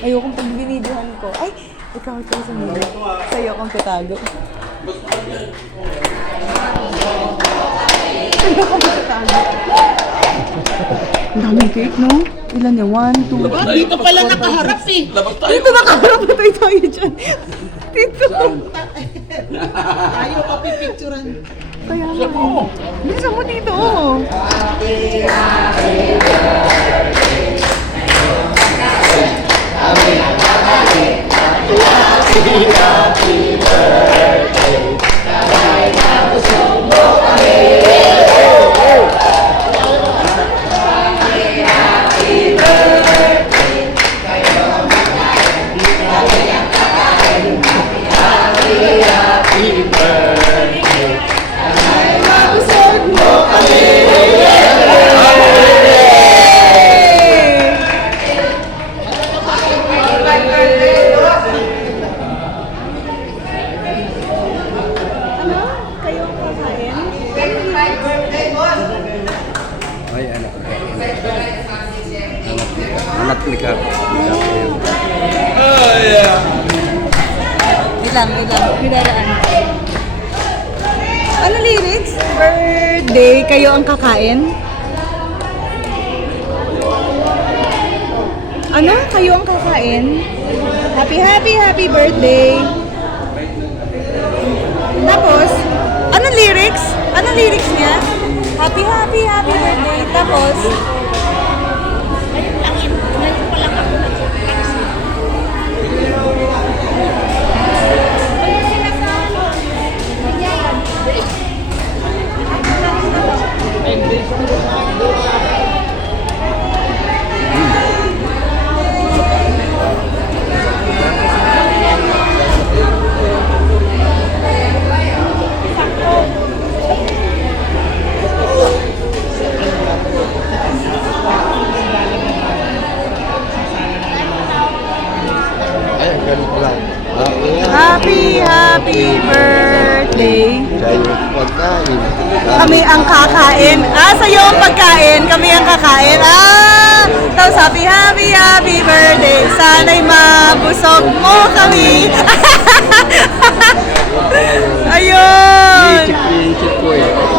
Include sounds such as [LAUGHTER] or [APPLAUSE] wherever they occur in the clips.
Ayokong pag binidyohan ko. Ay, ikaw ito sa mga. Sa'yo akong tatago. Sa'yo akong tatago. Ang daming cake, no? Ilan niya? One, two, three. Dito pala nakaharap eh. Labas tayo. Dito nakaharap na tayo tayo dyan. Dito. Ayaw ka pipicturan. Kaya nga. Bisa mo dito. oh. Ano? Ay, anak ko. Anak ni Kap. Anak ni Kap. Ilang, ilang. Minaraan. Ano lyrics? Birthday, kayo ang kakain? Ano? Kayo ang kakain? Happy, happy, happy birthday. Tapos, ano lyrics? Ano lyrics niya? Happy, happy, happy birthday. Tapos, Happy, happy birthday. Kami ang kakain. Ah, sa'yo ang pagkain. Kami ang kakain. Ah! Tapos happy, happy, happy birthday. Sana'y mabusog mo kami. [LAUGHS] Ayun!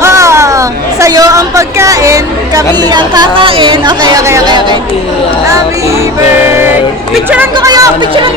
Ah, sa'yo ang pagkain. Kami ang kakain. Okay, okay, okay, okay. Happy birthday. Picturean ko kayo. Picturean,